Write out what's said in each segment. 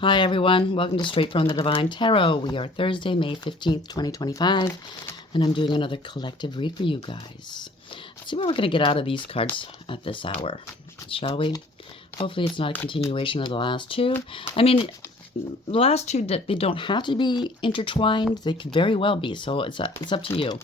Hi everyone, welcome to Straight from the Divine Tarot. We are Thursday, May 15th, 2025, and I'm doing another collective read for you guys. Let's see what we're going to get out of these cards at this hour, shall we? Hopefully it's not a continuation of the last two. I mean, the last two, they don't have to be intertwined. They could very well be, so it's up to you.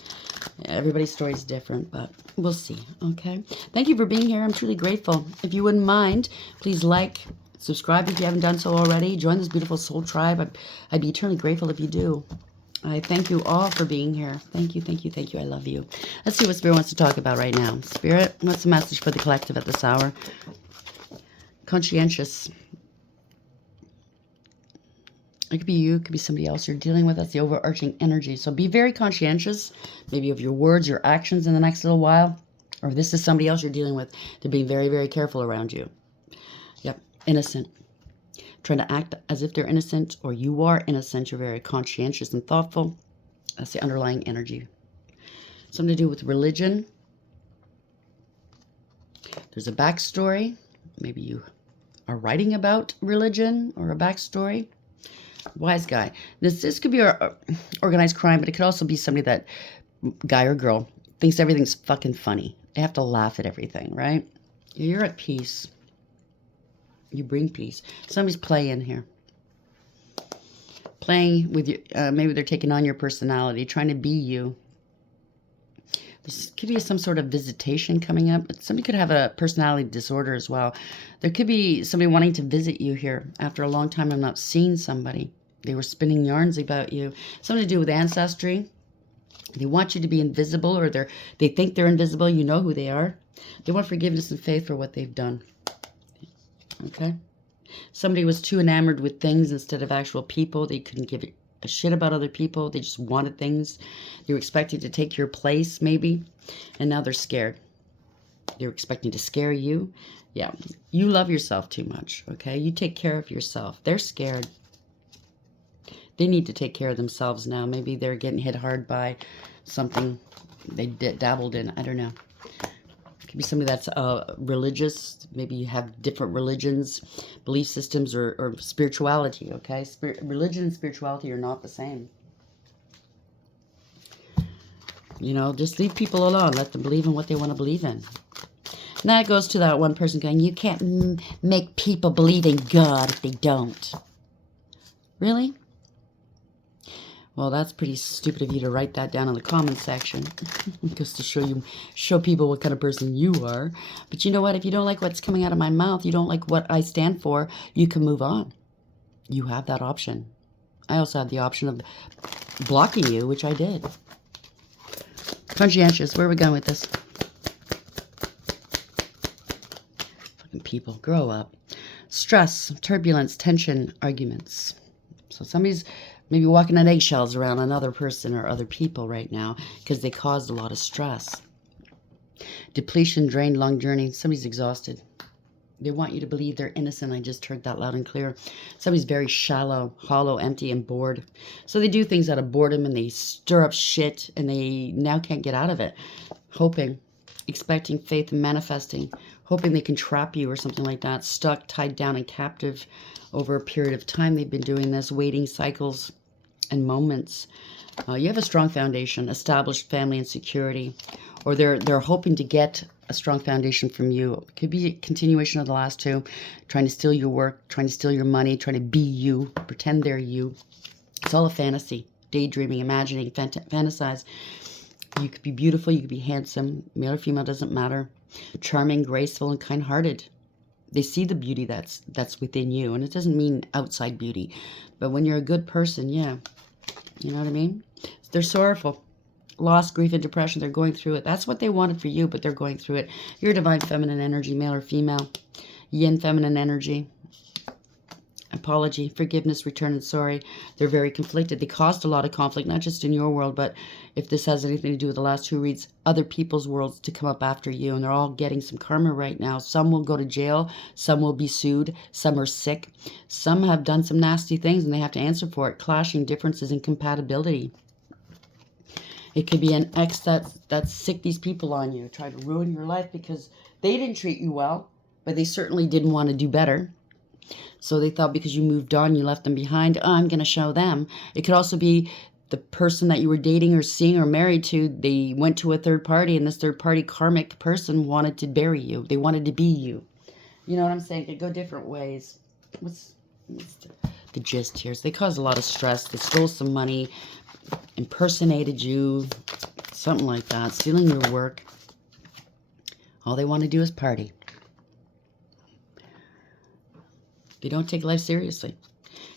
Everybody's story is different, but we'll see, okay? Thank you for being here. I'm truly grateful. If you wouldn't mind, please like, subscribe if you haven't done so already. Join this beautiful soul tribe. I'd be eternally grateful if you do. I thank you all for being here. Thank you, thank you, thank you. I love you. Let's see what Spirit wants to talk about right now. Spirit, what's the message for the collective at this hour? Conscientious. It could be you, it could be somebody else you're dealing with. That's the overarching energy. So be very conscientious, maybe of your words, your actions in the next little while. Or if this is somebody else you're dealing with, to be very, very careful around you. Yep, innocent. Trying to act as if they're innocent, or you are innocent. You're very conscientious and thoughtful. That's the underlying energy. Something to do with religion. There's a backstory. Maybe you are writing about religion or a backstory. Wise guy. This could be organized crime, but it could also be somebody that, guy or girl, thinks everything's fucking funny. They have to laugh at everything, right? You're at peace. You bring peace. Somebody's playing here. Playing with you. Maybe they're taking on your personality, trying to be you. This could be some sort of visitation coming up. Somebody could have a personality disorder as well. There could be somebody wanting to visit you here after a long time of not seeing somebody. They were spinning yarns about you. Something to do with ancestry. They want you to be invisible, or they think they're invisible. You know who they are. They want forgiveness and faith for what they've done. Okay? Somebody was too enamored with things instead of actual people. They couldn't give a shit about other people. They just wanted things. They were expecting to take your place, maybe. And now they're scared. They were expecting to scare you. Yeah. You love yourself too much, okay? You take care of yourself. They're scared. They need to take care of themselves now. Maybe they're getting hit hard by something they dabbled in. I don't know. Could be somebody that's religious. Maybe you have different religions, belief systems, or spirituality, okay? Religion and spirituality are not the same. You know, just leave people alone. Let them believe in what they want to believe in. And that goes to that one person going, you can't make people believe in God if they don't. Really? Well, that's pretty stupid of you to write that down in the comment section. Just to show people what kind of person you are. But you know what? If you don't like what's coming out of my mouth, you don't like what I stand for, you can move on. You have that option. I also have the option of blocking you, which I did. Conscientious. Where are we going with this? Fucking people. Grow up. Stress, turbulence, tension, arguments. So somebody's maybe walking on eggshells around another person or other people right now because they caused a lot of stress. Depletion, drained, long journey. Somebody's exhausted. They want you to believe they're innocent. I just heard that loud and clear. Somebody's very shallow, hollow, empty, and bored. So they do things out of boredom and they stir up shit and they now can't get out of it. Hoping, expecting, faith, and manifesting. Hoping they can trap you or something like that. Stuck, tied down, and captive over a period of time. They've been doing this, waiting cycles and moments. You have a strong foundation, established family and security, or they're hoping to get a strong foundation from you. It could be a continuation of the last two, trying to steal your work, trying to steal your money, trying to be you, pretend they're you. It's all a fantasy, daydreaming, imagining, fantasize. You could be beautiful, you could be handsome, male or female, doesn't matter. Charming, graceful, and kind-hearted. They see the beauty that's within you, and it doesn't mean outside beauty, but when you're a good person, yeah, you know what I mean? They're sorrowful, loss, grief, and depression. They're going through it. That's what they wanted for you, but they're going through it. You're a divine feminine energy, male or female, yin feminine energy. Apology, forgiveness, return, and sorry. They're very conflicted. They caused a lot of conflict, not just in your world, but if this has anything to do with the last two reads, other people's worlds to come up after you, and they're all getting some karma right now. Some will go to jail, some will be sued, some are sick, some have done some nasty things and they have to answer for it. Clashing differences in compatibility. It could be an ex that sick these people on you, try to ruin your life because they didn't treat you well, but they certainly didn't want to do better. So they thought because you moved on, you left them behind, oh, I'm going to show them. It could also be the person that you were dating or seeing or married to, they went to a third party, and this third party karmic person wanted to bury you. They wanted to be you. You know what I'm saying? It could go different ways. What's the gist here? So they caused a lot of stress. They stole some money, impersonated you, something like that, stealing your work. All they want to do is party. They don't take life seriously.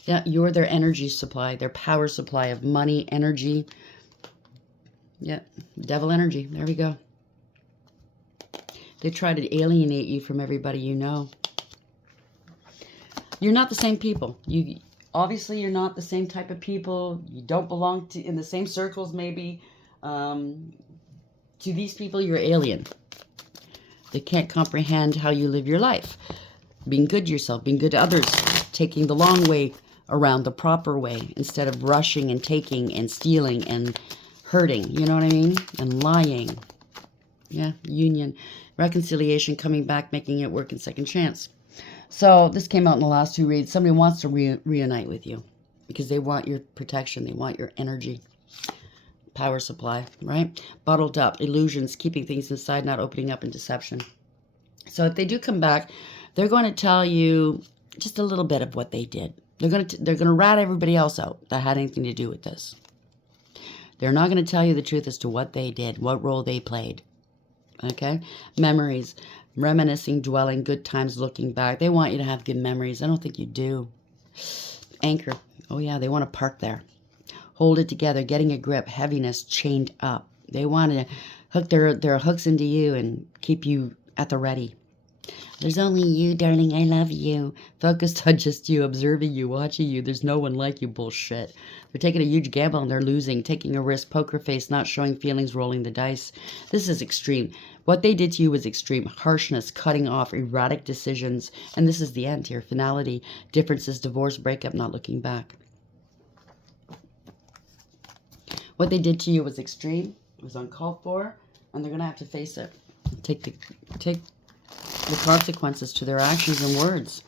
Yeah, you're their energy supply, their power supply of money, energy. Yeah, devil energy. There we go. They try to alienate you from everybody you know. You're not the same people. Obviously, you're not the same type of people. You don't belong in the same circles, maybe. To these people, you're alien. They can't comprehend how you live your life. Being good to yourself, being good to others, taking the long way around, the proper way, instead of rushing and taking and stealing and hurting, you know what I mean? And lying. Yeah, union, reconciliation, coming back, making it work, and second chance. So this came out in the last two reads. Somebody wants to reunite with you because they want your protection. They want your energy, power supply, right? Bottled up, illusions, keeping things inside, not opening up, in deception. So if they do come back, they're going to tell you just a little bit of what they did. They're going to rat everybody else out that had anything to do with this. They're not going to tell you the truth as to what they did, what role they played. Okay? Memories, reminiscing, dwelling, good times, looking back. They want you to have good memories. I don't think you do. Anchor. Oh yeah, they want to park there. Hold it together, getting a grip, heaviness, chained up. They want to hook their hooks into you and keep you at the ready. There's only you, darling. I love you. Focused on just you, observing you, watching you. There's no one like you. Bullshit. They're taking a huge gamble and they're losing. Taking a risk. Poker face. Not showing feelings. Rolling the dice. This is extreme. What they did to you was extreme. Harshness. Cutting off. Erratic decisions. And this is the end here. Finality. Differences. Divorce. Breakup. Not looking back. What they did to you was extreme. It was uncalled for. And they're going to have to face it. Take the consequences to their actions and words.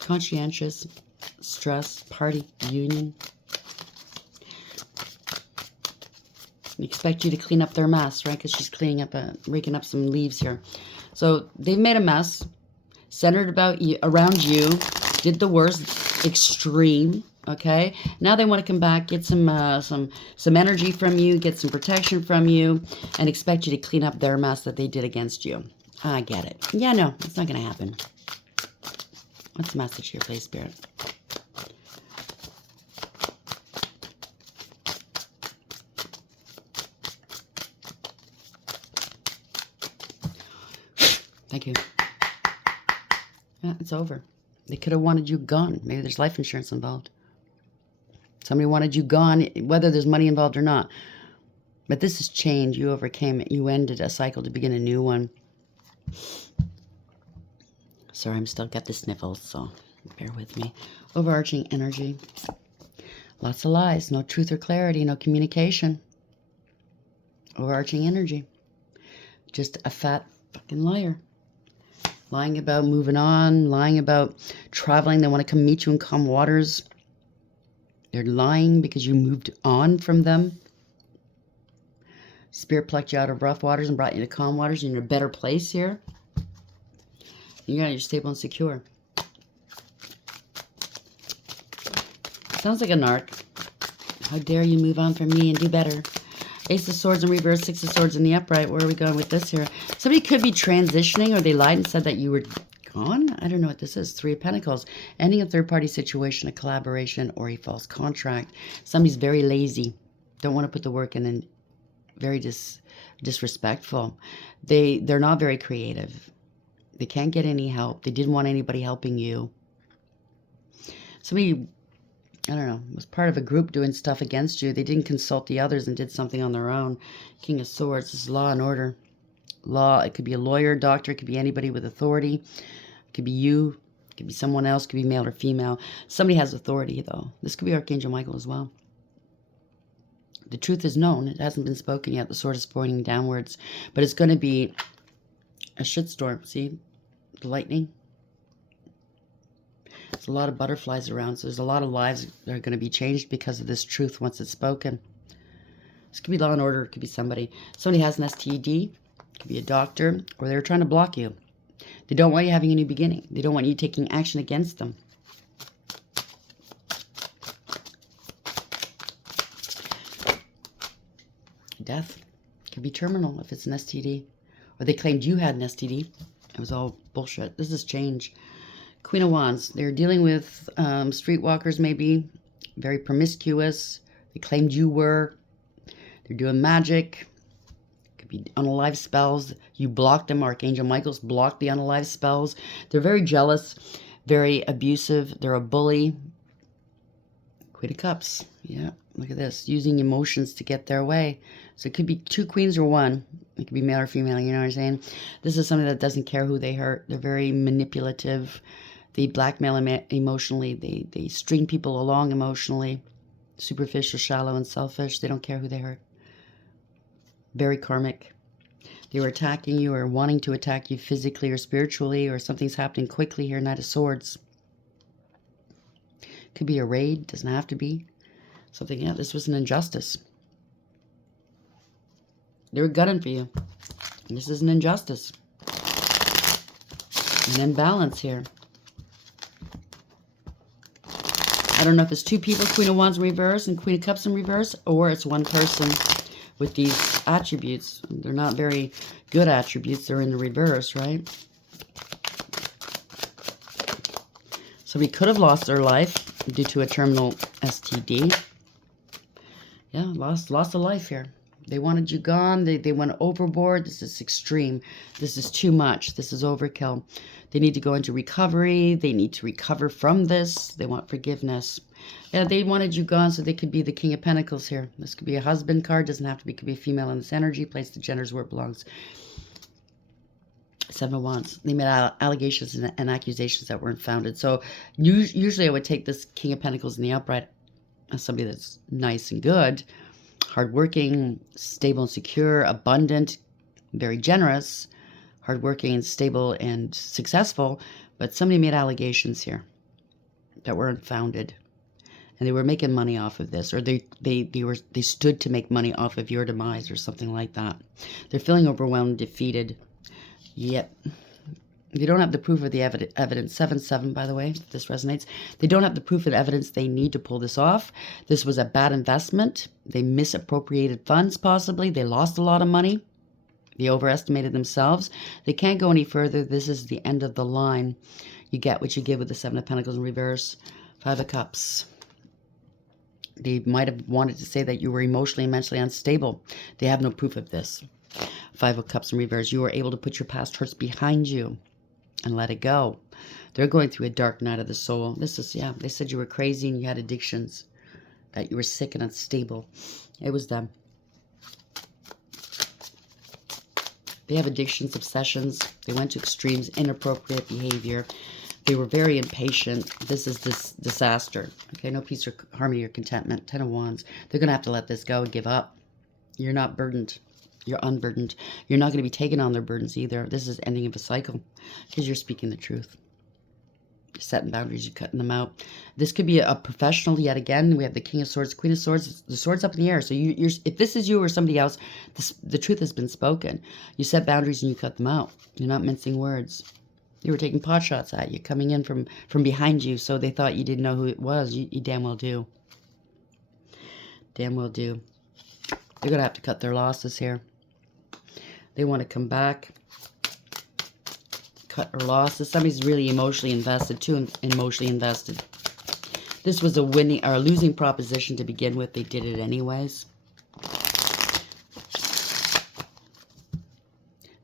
Conscientious, stress, party, union. They expect you to clean up their mess, right? Because she's raking up some leaves here. So they've made a mess, centered around you, did the worst, extreme. Okay, now they want to come back, get some energy from you, get some protection from you, and expect you to clean up their mess that they did against you. I get it. Yeah, no, it's not going to happen. What's the message here, please, Spirit? Thank you. Yeah, it's over. They could have wanted you gone. Maybe there's life insurance involved. Somebody wanted you gone, whether there's money involved or not. But this is change. You overcame it. You ended a cycle to begin a new one. Sorry, I'm still got the sniffles, so bear with me. Overarching energy. Lots of lies. No truth or clarity. No communication. Overarching energy. Just a fat fucking liar. Lying about moving on. Lying about traveling. They want to come meet you in calm waters. They're lying because you moved on from them. Spirit plucked you out of rough waters and brought you to calm waters. You're in a better place here. You're stable and secure. Sounds like a narc. How dare you move on from me and do better. Ace of Swords in reverse, Six of Swords in the upright. Where are we going with this here? Somebody could be transitioning, or they lied and said that you were gone. I don't know what this is. Three of Pentacles. Ending a third-party situation, a collaboration, or a false contract. Somebody's very lazy. Don't want to put the work in, and very disrespectful. They're not very creative. They can't get any help. They didn't want anybody helping you. Somebody, I don't know, was part of a group doing stuff against you. They didn't consult the others and did something on their own. King of Swords. This is law and order. Law. It could be a lawyer, doctor. It could be anybody with authority. It could be you. It could be someone else. It could be male or female. Somebody has authority, though. This could be Archangel Michael as well. The truth is known. It hasn't been spoken yet. The sword is pointing downwards. But it's going to be a shitstorm. See? The lightning. There's a lot of butterflies around, so there's a lot of lives that are going to be changed because of this truth once it's spoken. This could be law and order. It could be somebody. Somebody has an STD. It could be a doctor, or they're trying to block you. They don't want you having a new beginning. They don't want you taking action against them. Death. It could be terminal if it's an STD. Or they claimed you had an STD. It was all bullshit. This is change. Queen of Wands. They're dealing with streetwalkers maybe. Very promiscuous. They claimed you were. They're doing magic. Could be unalive spells. You blocked them. Archangel Michael's blocked the unalive spells. They're very jealous. Very abusive. They're a bully. Queen of Cups. Yeah, look at this. Using emotions to get their way. So it could be two queens or one. It could be male or female, you know what I'm saying? This is somebody that doesn't care who they hurt. They're very manipulative. They blackmail emotionally. They string people along emotionally. Superficial, shallow, and selfish. They don't care who they hurt. Very karmic. They were attacking you or wanting to attack you physically or spiritually, or something's happening quickly here. Knight of Swords. Could be a raid. Doesn't have to be. Something, yeah, this was an injustice. They were gunning for you. This is an injustice. An imbalance here. I don't know if it's two people, Queen of Wands in reverse and Queen of Cups in reverse, or it's one person with these attributes. They're not very good attributes. They're in the reverse, right? Somebody could have lost their life due to a terminal STD. Yeah, lost a life here. They wanted you gone. They went overboard. This is extreme. This is too much. This is overkill. They need to go into recovery. They need to recover from this. They want forgiveness. Yeah, they wanted you gone so they could be the King of Pentacles here. This could be a husband card. Doesn't have to be. Could be a female in this energy. Place the genders where it belongs. Seven of Wands. They made allegations and accusations that weren't founded. So usually I would take this King of Pentacles in the upright as somebody that's nice and good, hardworking, stable and secure, abundant, very generous, hardworking, stable and successful. But somebody made allegations here that were unfounded, and they were making money off of this, or they stood to make money off of your demise or something like that. They're feeling overwhelmed, defeated. Yep. They don't have the proof of the evidence. 7-7, by the way, if this resonates. They don't have the proof and evidence they need to pull this off. This was a bad investment. They misappropriated funds, possibly. They lost a lot of money. They overestimated themselves. They can't go any further. This is the end of the line. You get what you give with the Seven of Pentacles in reverse. 5 of Cups. They might have wanted to say that you were emotionally and mentally unstable. They have no proof of this. 5 of Cups in reverse. You were able to put your past hurts behind you and let it go. They're going through a dark night of the soul. This is, yeah, they said you were crazy and you had addictions, that you were sick and unstable. It was them. They have addictions, obsessions. They went to extremes, inappropriate behavior. They were very impatient. This is this disaster. Okay, no peace or harmony or contentment. 10 of Wands. They're going to have to let this go and give up. You're not burdened. You're unburdened. You're not going to be taking on their burdens either. This is ending of a cycle because you're speaking the truth. You're setting boundaries. You're cutting them out. This could be a professional yet again. We have the King of Swords, Queen of Swords. The sword's up in the air. So you're, if this is you or somebody else, the truth has been spoken. You set boundaries and you cut them out. You're not mincing words. They were taking pot shots at you, coming in from behind you, so they thought you didn't know who it was. You damn well do. Damn well do. They're going to have to cut their losses here. They want to come back, cut their losses. Somebody's really emotionally invested, too emotionally invested. This was a winning or a losing proposition to begin with. They did it anyways.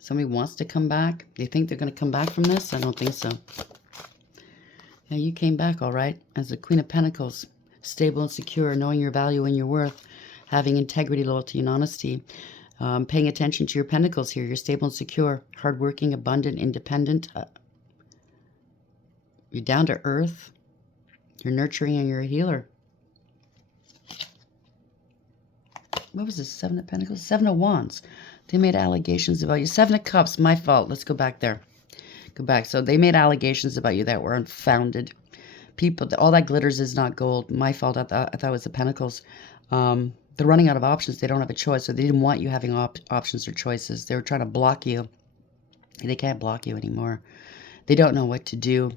Somebody wants to come back. They think they're going to come back from this? I don't think so. Yeah, you came back all right as the Queen of Pentacles. Stable and secure, knowing your value and your worth. Having integrity, loyalty, and honesty. Paying attention to your pentacles here. You're stable and secure. Hardworking, abundant, independent. You're down to earth. You're nurturing and you're a healer. What was this? 7 of Pentacles? 7 of Wands. They made allegations about you. 7 of Cups. My fault. Let's go back there. Go back. So they made allegations about you that were unfounded. People, all that glitters is not gold. My fault. I thought it was the pentacles. They're running out of options. They don't have a choice. So they didn't want you having options or choices. They were trying to block you. They can't block you anymore. They don't know what to do.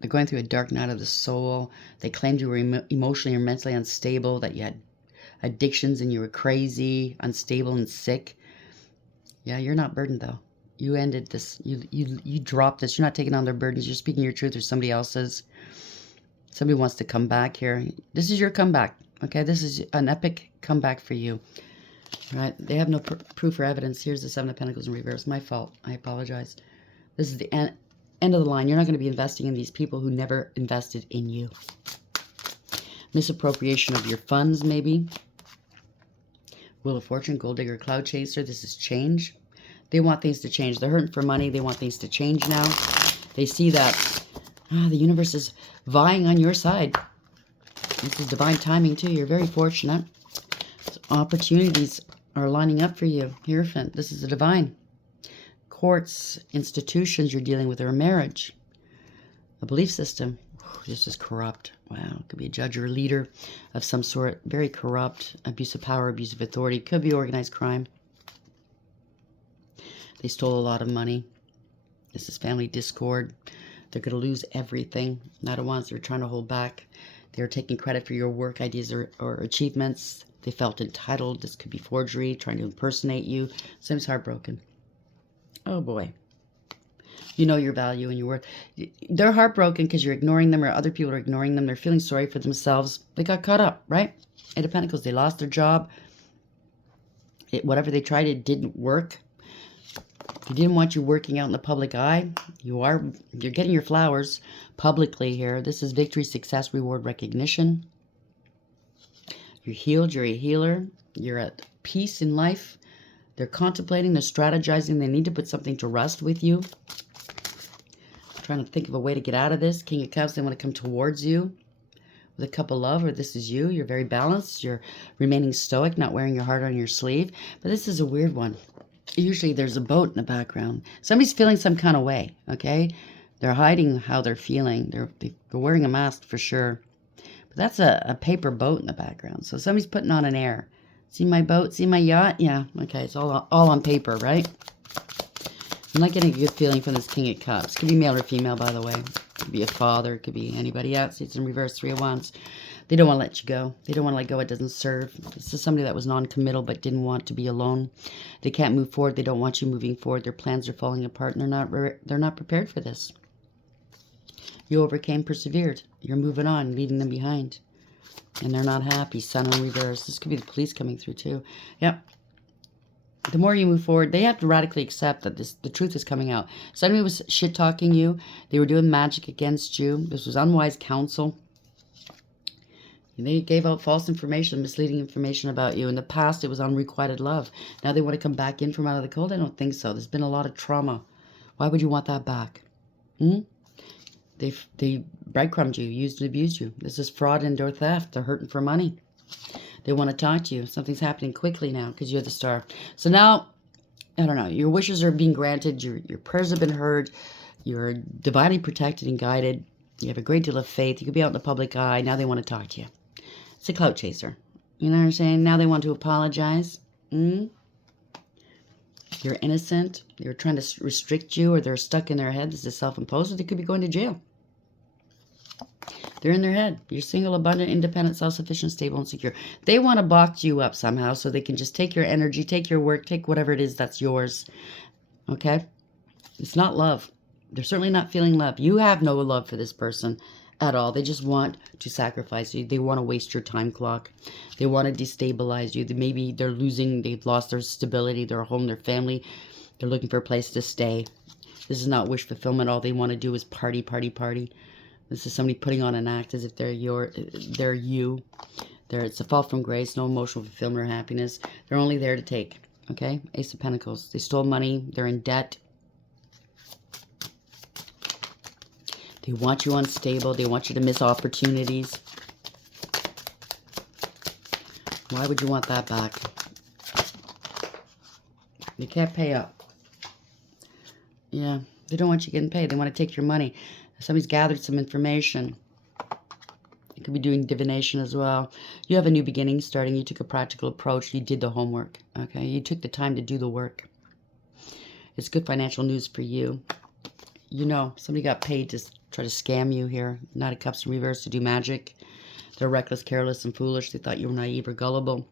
They're going through a dark night of the soul. They claimed you were emotionally or mentally unstable, that you had addictions and you were crazy, unstable, and sick. Yeah, you're not burdened, though. You ended this. You dropped this. You're not taking on their burdens. You're speaking your truth or somebody else's. Somebody wants to come back here. This is your comeback. Okay, this is an epic comeback for you. All right, they have no proof or evidence. Here's the Seven of Pentacles in reverse. My fault. I apologize. This is the end of the line. You're not going to be investing in these people who never invested in you. Misappropriation of your funds, maybe. Wheel of Fortune, Gold Digger, Cloud Chaser. This is change. They want things to change. They're hurting for money. They want things to change now. They see that the universe is vying on your side. This is divine timing, too. You're very fortunate. Opportunities are lining up for you. Hierophant. This is a divine. Courts, institutions you're dealing with, or a marriage. A belief system. This is corrupt. Wow. Could be a judge or a leader of some sort. Very corrupt. Abuse of power, abuse of authority. Could be organized crime. They stole a lot of money. This is family discord. They're going to lose everything. Not at once. They're trying to hold back. They're taking credit for your work ideas or achievements. They felt entitled. This could be forgery, trying to impersonate you. Seems heartbroken. Oh, boy. You know your value and your worth. They're heartbroken because you're ignoring them or other people are ignoring them. They're feeling sorry for themselves. They got caught up, right? Eight of Pentacles. They lost their job. Whatever they tried, it didn't work. They didn't want you working out in the public eye. You're getting your flowers publicly here. This is victory, success, reward, recognition. You're healed. You're a healer. You're at peace in life. They're contemplating. They're strategizing. They need to put something to rest with you. Trying to think of a way to get out of this. King of Cups, they want to come towards you with a cup of love, or this is you. You're very balanced. You're remaining stoic, not wearing your heart on your sleeve. But this is a weird one. Usually there's a boat in the background. Somebody's feeling some kind of way, okay? They're hiding how they're feeling. They're wearing a mask for sure. But that's a paper boat in the background. So somebody's putting on an air. See my boat? See my yacht? Yeah, okay. It's all on paper, right? I'm not getting a good feeling from this King of Cups. Could be male or female, by the way. Could be a father. Could be anybody else. It's in reverse, Three of Wands. They don't want to let you go. They don't want to let go. It doesn't serve. This is somebody that was non-committal but didn't want to be alone. They can't move forward. They don't want you moving forward. Their plans are falling apart, and they're not prepared for this. You overcame, persevered. You're moving on, leaving them behind. And they're not happy. Sun in reverse. This could be the police coming through too. Yep. The more you move forward, they have to radically accept that the truth is coming out. Somebody was shit-talking you. They were doing magic against you. This was unwise counsel. They gave out false information, misleading information about you. In the past, it was unrequited love. Now they want to come back in from out of the cold? I don't think so. There's been a lot of trauma. Why would you want that back? They breadcrumbed you, used and abused you. This is fraud and or theft. They're hurting for money. They want to talk to you. Something's happening quickly now because you're the star. So now, I don't know, your wishes are being granted. Your prayers have been heard. You're divinely protected and guided. You have a great deal of faith. You could be out in the public eye. Now they want to talk to you. It's a clout chaser. You know what I'm saying? Now they want to apologize. You're innocent. They're trying to restrict you, or they're stuck in their head. This is self-imposed, or they could be going to jail. They're in their head. You're single, abundant, independent, self-sufficient, stable, and secure. They want to box you up somehow so they can just take your energy, take your work, take whatever it is that's yours. Okay? It's not love. They're certainly not feeling love. You have no love for this person at all. They just want to sacrifice you. They want to waste your time clock. They want to destabilize you. Maybe they've lost their stability, their home, their family. They're looking for a place to stay. This is not wish fulfillment. All they want to do is party, party, party. This is somebody putting on an act as if they're you. It's a fall from grace, no emotional fulfillment or happiness. They're only there to take. Okay? Ace of Pentacles. They stole money. They're in debt. They want you unstable. They want you to miss opportunities. Why would you want that back? They can't pay up. Yeah, they don't want you getting paid. They want to take your money. Somebody's gathered some information. You could be doing divination as well. You have a new beginning starting. You took a practical approach. You did the homework. Okay, you took the time to do the work. It's good financial news for you. You know, somebody got paid to try to scam you here. Knight of Cups in reverse to do magic. They're reckless, careless, and foolish. They thought you were naive or gullible.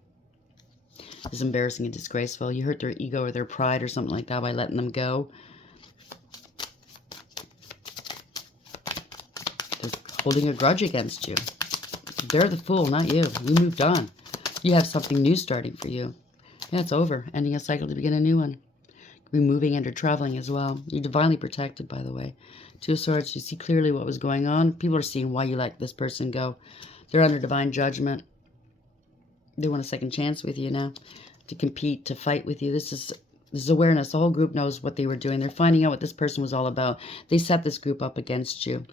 It's embarrassing and disgraceful. You hurt their ego or their pride or something like that by letting them go. They're holding a grudge against you. They're the fool, not you. You moved on. You have something new starting for you. Yeah, it's over. Ending a cycle to begin a new one. Be moving and or traveling as well. You're divinely protected, by the way. Two of Swords, you see clearly what was going on. People are seeing why you let this person go. They're under divine judgment. They want a second chance with you now. To compete, to fight with you. This is awareness. The whole group knows what they were doing. They're finding out what this person was all about. They set this group up against you.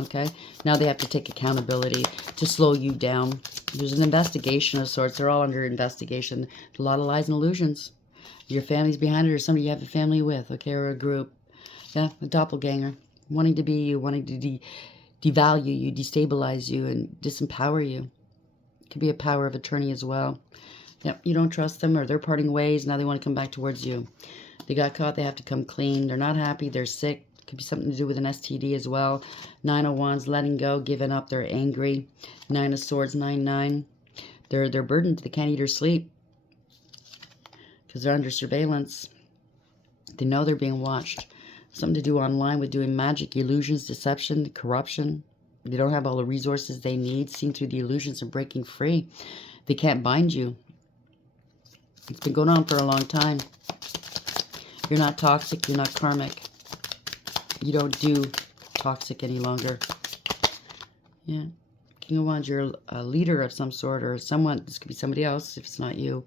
Okay? Now they have to take accountability to slow you down. There's an investigation of sorts. They're all under investigation. A lot of lies and illusions. Your family's behind it or somebody you have a family with, okay, or a group. Yeah, a doppelganger. Wanting to be you, wanting to devalue you, destabilize you, and disempower you. It could be a power of attorney as well. Yep, you don't trust them or they're parting ways. Now they want to come back towards you. They got caught. They have to come clean. They're not happy. They're sick. Could be something to do with an STD as well. 9 of Wands, letting go, giving up. They're angry. 9 of Swords, 9-9. They're burdened. They can't eat or sleep because they're under surveillance. They know they're being watched. Something to do online with doing magic, illusions, deception, corruption. They don't have all the resources they need. Seeing through the illusions and breaking free. They can't bind you. It's been going on for a long time. You're not toxic. You're not karmic. You don't do toxic any longer. Yeah. King of Wands, you're a leader of some sort or someone. This could be somebody else if it's not you.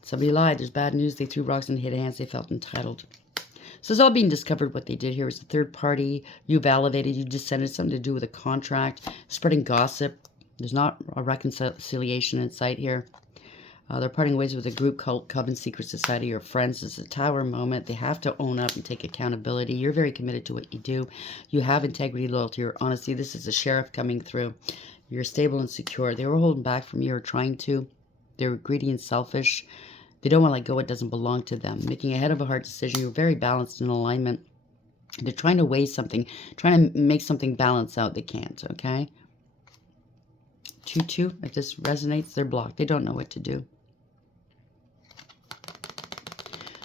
Somebody lied. There's bad news. They threw rocks and hit hands. They felt entitled. So it's all being discovered. What they did here was a third party. You validated. You descended. Something to do with a contract. Spreading gossip. There's not a reconciliation in sight here. They're parting ways with a group, cult, coven, secret society, or friends. It's a tower moment. They have to own up and take accountability. You're very committed to what you do. You have integrity, loyalty, or honesty. This is a sheriff coming through. You're stable and secure. They were holding back from you or trying to. They were greedy and selfish. They don't want to let go what doesn't belong to them. Making a head of a heart decision. You're very balanced in alignment. They're trying to weigh something, trying to make something balance out. They can't, okay? 2-2, if this resonates, they're blocked. They don't know what to do.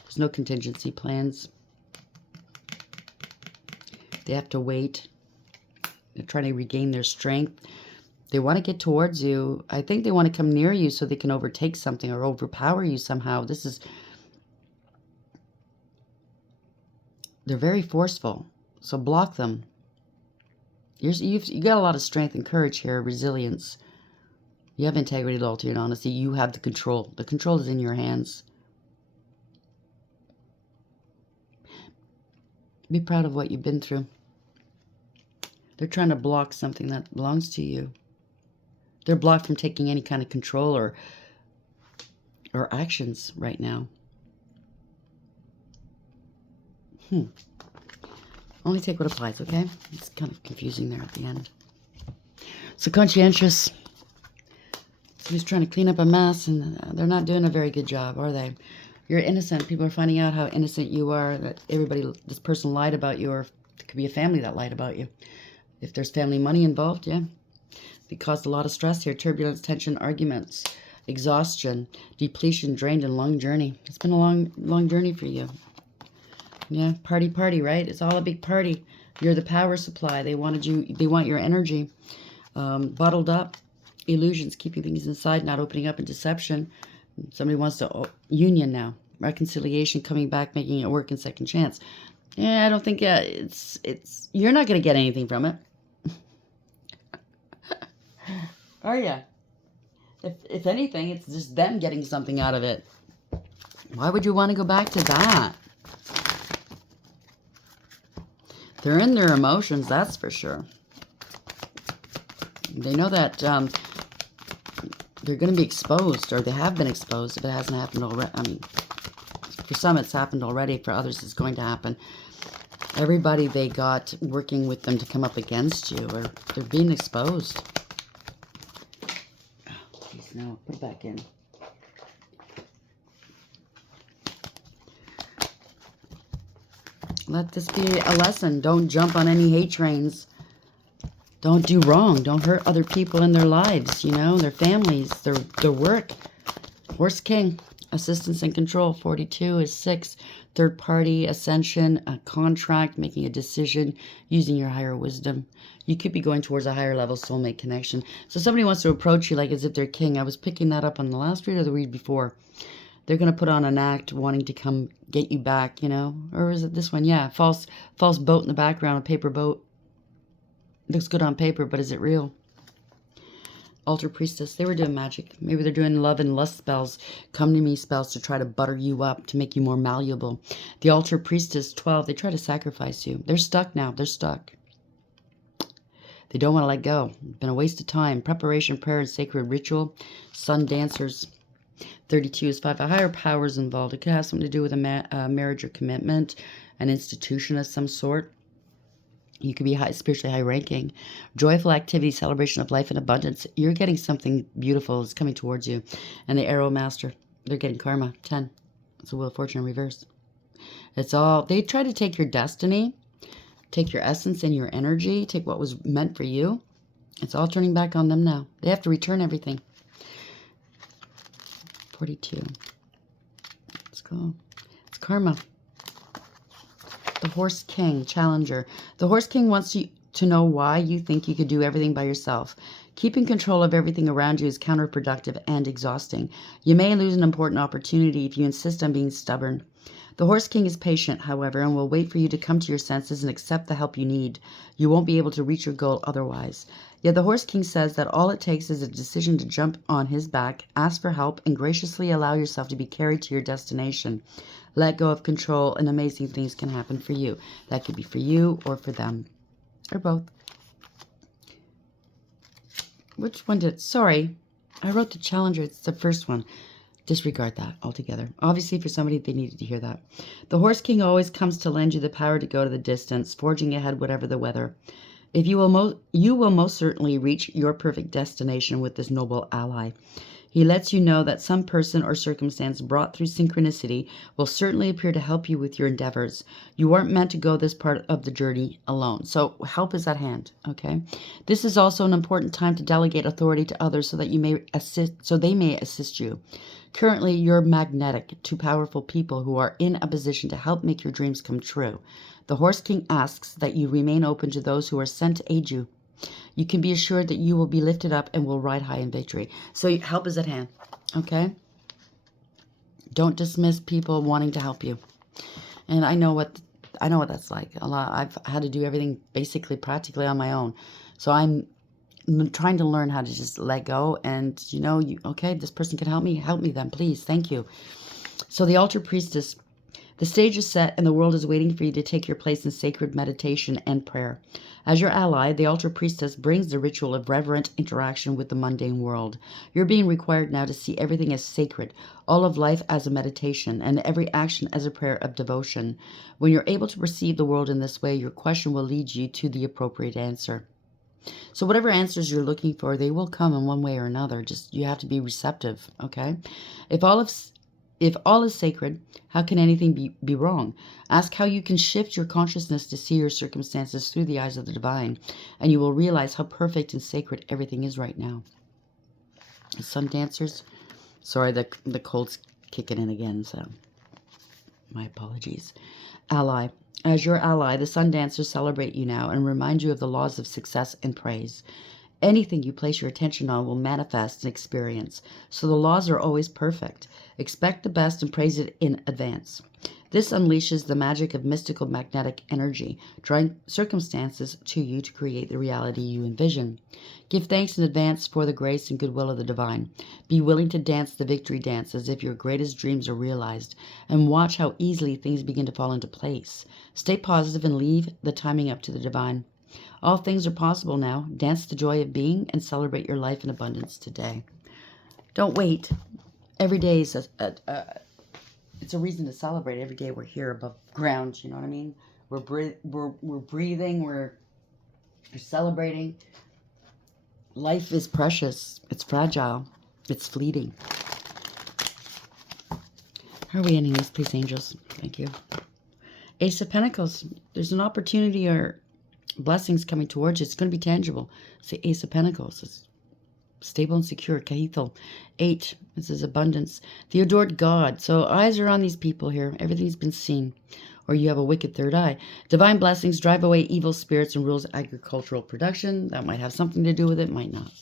There's no contingency plans. They have to wait. They're trying to regain their strength. They want to get towards you. I think they want to come near you so they can overtake something or overpower you somehow. They're very forceful. So block them. You've got a lot of strength and courage here, resilience. You have integrity, loyalty, and honesty. You have the control. The control is in your hands. Be proud of what you've been through. They're trying to block something that belongs to you. They're blocked from taking any kind of control or actions right now. Only take what applies, okay? It's kind of confusing there at the end. So conscientious. Somebody's trying to clean up a mess, and they're not doing a very good job, are they? You're innocent. People are finding out how innocent you are, that this person lied about you, or it could be a family that lied about you. If there's family money involved, yeah. It caused a lot of stress here. Turbulence, tension, arguments, exhaustion, depletion, drained, and long journey. It's been a long journey for you. Yeah, party, right? It's all a big party. You're the power supply. They want your energy. Bottled up. Illusions, keeping things inside, not opening up, in deception. Somebody wants to union now. Reconciliation, coming back, making it work, and second chance. Yeah, I don't think it's you're not going to get anything from it. Are ya? If anything, it's just them getting something out of it. Why would you want to go back to that? They're in their emotions, that's for sure. They know that they're going to be exposed, or they have been exposed if it hasn't happened already. I mean, for some it's happened already. For others it's going to happen. Everybody they got working with them to come up against you, or they're being exposed. Oh, geez, no, put it back in. Let this be a lesson. Don't jump on any hate trains. Don't do wrong. Don't hurt other people in their lives, you know, their families, their work. Horse King, assistance and control. 42 is 6. Third party, ascension, a contract, making a decision, using your higher wisdom. You could be going towards a higher level soulmate connection. So somebody wants to approach you like as if they're king. I was picking that up on the last read or the read before. They're going to put on an act wanting to come get you back, you know. Or is it this one? Yeah, false boat in the background, a paper boat. Looks good on paper, but is it real? Altar priestess, they were doing magic. Maybe they're doing love and lust spells, come to me spells to try to butter you up, to make you more malleable. The altar priestess, 12, they try to sacrifice you. They're stuck now. They're stuck. They don't want to let go. It's been a waste of time. Preparation, prayer, and sacred ritual. Sun dancers. 32 is 5. A higher power is involved. It could have something to do with a marriage or commitment, an institution of some sort. You could be spiritually high-ranking. Joyful activity, celebration of life and abundance. You're getting something beautiful is coming towards you. And the Arrow Master, they're getting karma. 10. It's a Wheel of Fortune in reverse. It's all, they try to take your destiny, take your essence and your energy, take what was meant for you. It's all turning back on them now. They have to return everything. 42. Let's go. It's karma. The Horse King, Challenger. The Horse King wants you to know why you think you could do everything by yourself. Keeping control of everything around you is counterproductive and exhausting. You may lose an important opportunity if you insist on being stubborn. The Horse King is patient, however, and will wait for you to come to your senses and accept the help you need. You won't be able to reach your goal otherwise. Yet the Horse King says that all it takes is a decision to jump on his back, ask for help, and graciously allow yourself to be carried to your destination. Let go of control and amazing things can happen for you. That could be for you or for them. Or both. Which one did? Sorry, I wrote the Challenger. It's the first one. Disregard that altogether. Obviously, for somebody, they needed to hear that. The Horse King always comes to lend you the power to go to the distance, forging ahead whatever the weather. If you will most certainly reach your perfect destination with this noble ally. He lets you know that some person or circumstance brought through synchronicity will certainly appear to help you with your endeavors. You aren't meant to go this part of the journey alone. So help is at hand, okay? This is also an important time to delegate authority to others so that they may assist you. Currently, you're magnetic to powerful people who are in a position to help make your dreams come true. The Horse King asks that you remain open to those who are sent to aid you. You can be assured that you will be lifted up and will ride high in victory. So help is at hand, okay? Don't dismiss people wanting to help you. And I know what that's like. I've had to do everything basically practically on my own. So I'm trying to learn how to just let go and, okay, this person can help me then, please, thank you. So the altar priestess, the stage is set and the world is waiting for you to take your place in sacred meditation and prayer. As your ally, the altar priestess brings the ritual of reverent interaction with the mundane world. You're being required now to see everything as sacred, all of life as a meditation, and every action as a prayer of devotion. When you're able to perceive the world in this way, your question will lead you to the appropriate answer. So whatever answers you're looking for, they will come in one way or another. Just you have to be receptive, okay? If all is sacred, how can anything be wrong? Ask how you can shift your consciousness to see your circumstances through the eyes of the divine, and you will realize how perfect and sacred everything is right now. Sun dancers, sorry, the cold's kicking in again, so my apologies. Ally. As your ally, the sun dancers celebrate you now and remind you of the laws of success and praise. Anything you place your attention on will manifest an experience, so the laws are always perfect. Expect the best and praise it in advance. This unleashes the magic of mystical magnetic energy, drawing circumstances to you to create the reality you envision. Give thanks in advance for the grace and goodwill of the divine. Be willing to dance the victory dance as if your greatest dreams are realized, and watch how easily things begin to fall into place. Stay positive and leave the timing up to the divine. All things are possible now. Dance the joy of being and celebrate your life in abundance today. Don't wait. Every day is it's a reason to celebrate. Every day we're here above ground, you know what I mean? We're breathing. We're celebrating. Life is precious. It's fragile. It's fleeting. How are we ending this, please, angels? Thank you. Ace of Pentacles. There's an opportunity or blessings coming towards you. It's going to be tangible. It's the Ace of Pentacles. It's stable and secure. Kahithal. 8. This is abundance. The adored God. So eyes are on these people here. Everything's been seen. Or you have a wicked third eye. Divine blessings drive away evil spirits and rules agricultural production. That might have something to do with it. Might not.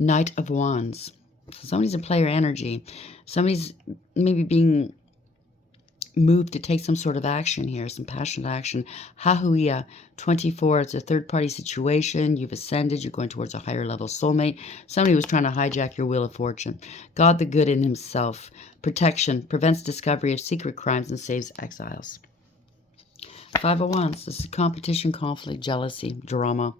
Knight of Wands. So somebody's a player energy. Somebody's maybe being moved to take some sort of action here, some passionate action. Hahuia, 24. It's a third-party situation. You've ascended. You're going towards a higher level soulmate. Somebody was trying to hijack your wheel of fortune. God the good in himself. Protection. Prevents discovery of secret crimes and saves exiles. 5 of Wands. This is competition, conflict, jealousy, drama.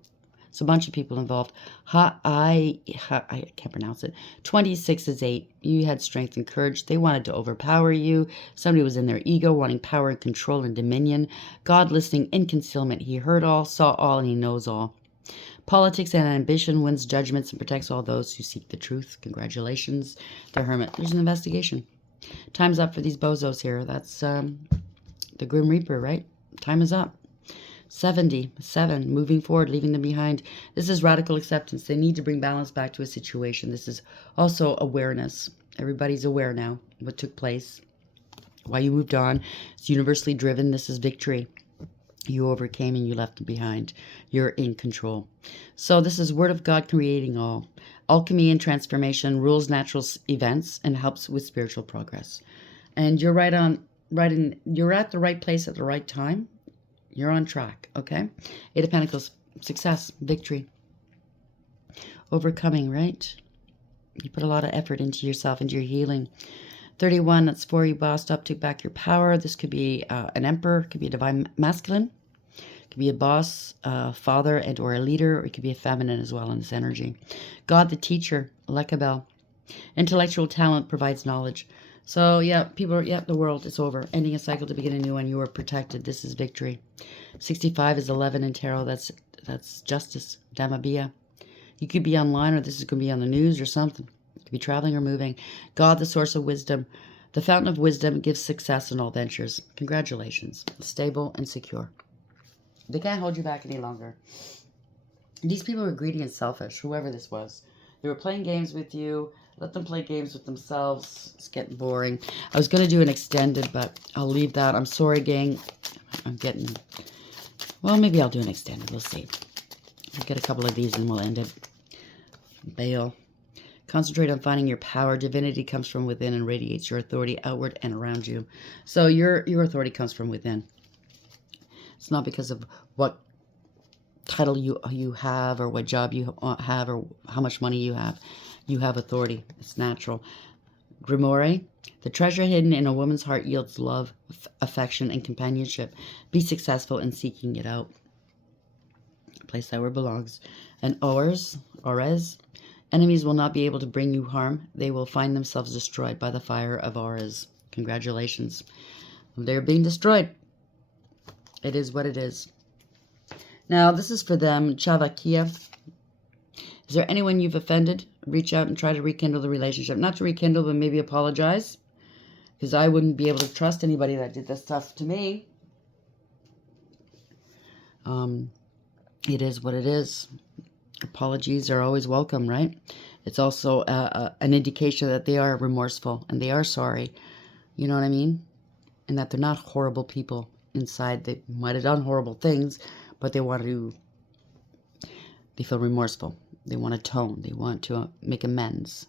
It's a bunch of people involved. I can't pronounce it. 26 is 8. You had strength and courage. They wanted to overpower you. Somebody was in their ego, wanting power and control and dominion. God listening in concealment. He heard all, saw all, and he knows all. Politics and ambition wins judgments and protects all those who seek the truth. Congratulations, the Hermit. There's an investigation. Time's up for these bozos here. That's the Grim Reaper, right? Time is up. 77, moving forward, leaving them behind. This is radical acceptance. They need to bring balance back to a situation. This is also awareness. Everybody's aware now of what took place, why you moved on. It's universally driven. This is victory. You overcame and you left them behind. You're in control. So this is Word of God creating all. Alchemy and transformation rules natural events and helps with spiritual progress. And you're you're at the right place at the right time. You're on track, okay? 8 of Pentacles, success, victory, overcoming, right? You put a lot of effort into yourself, into your healing. 31, that's 4, you bossed up, took back your power. This could be an emperor, could be a divine masculine, could be a boss, father, and or a leader, or it could be a feminine as well in this energy. God the teacher, Lekabel. Intellectual talent provides knowledge. So, yeah, people, the world is over. Ending a cycle to begin a new one. You are protected. This is victory. 65 is 11 in tarot. That's justice. Damabia. You could be online, or this is going to be on the news or something. You could be traveling or moving. God, the source of wisdom. The fountain of wisdom gives success in all ventures. Congratulations. Stable and secure. They can't hold you back any longer. These people are greedy and selfish, whoever this was. They were playing games with you. Let them play games with themselves. It's getting boring. I was going to do an extended, but I'll leave that. I'm sorry, gang. Well, maybe I'll do an extended. We'll see. I'll get a couple of these and we'll end it. Bail. Concentrate on finding your power. Divinity comes from within and radiates your authority outward and around you. So your authority comes from within. It's not because of what title you have or what job you have or how much money you have. You have authority. It's natural. Grimoire. The treasure hidden in a woman's heart yields love, affection, and companionship. Be successful in seeking it out. Place that where it belongs. And Ores. Enemies will not be able to bring you harm. They will find themselves destroyed by the fire of Ores. Congratulations. They're being destroyed. It is what it is. Now, this is for them. Chavakia. Is there anyone you've offended? Reach out and try to rekindle the relationship. Not to rekindle, but maybe apologize. Because I wouldn't be able to trust anybody that did this stuff to me. It is what it is. Apologies are always welcome, right? It's also an indication that they are remorseful and they are sorry. You know what I mean? And that they're not horrible people inside. They might have done horrible things, but they feel remorseful. They want to atone. They want to make amends.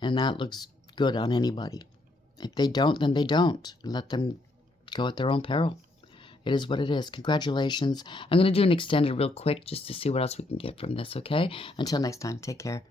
And that looks good on anybody. If they don't, then they don't. Let them go at their own peril. It is what it is. Congratulations. I'm going to do an extended real quick just to see what else we can get from this, okay? Until next time, take care.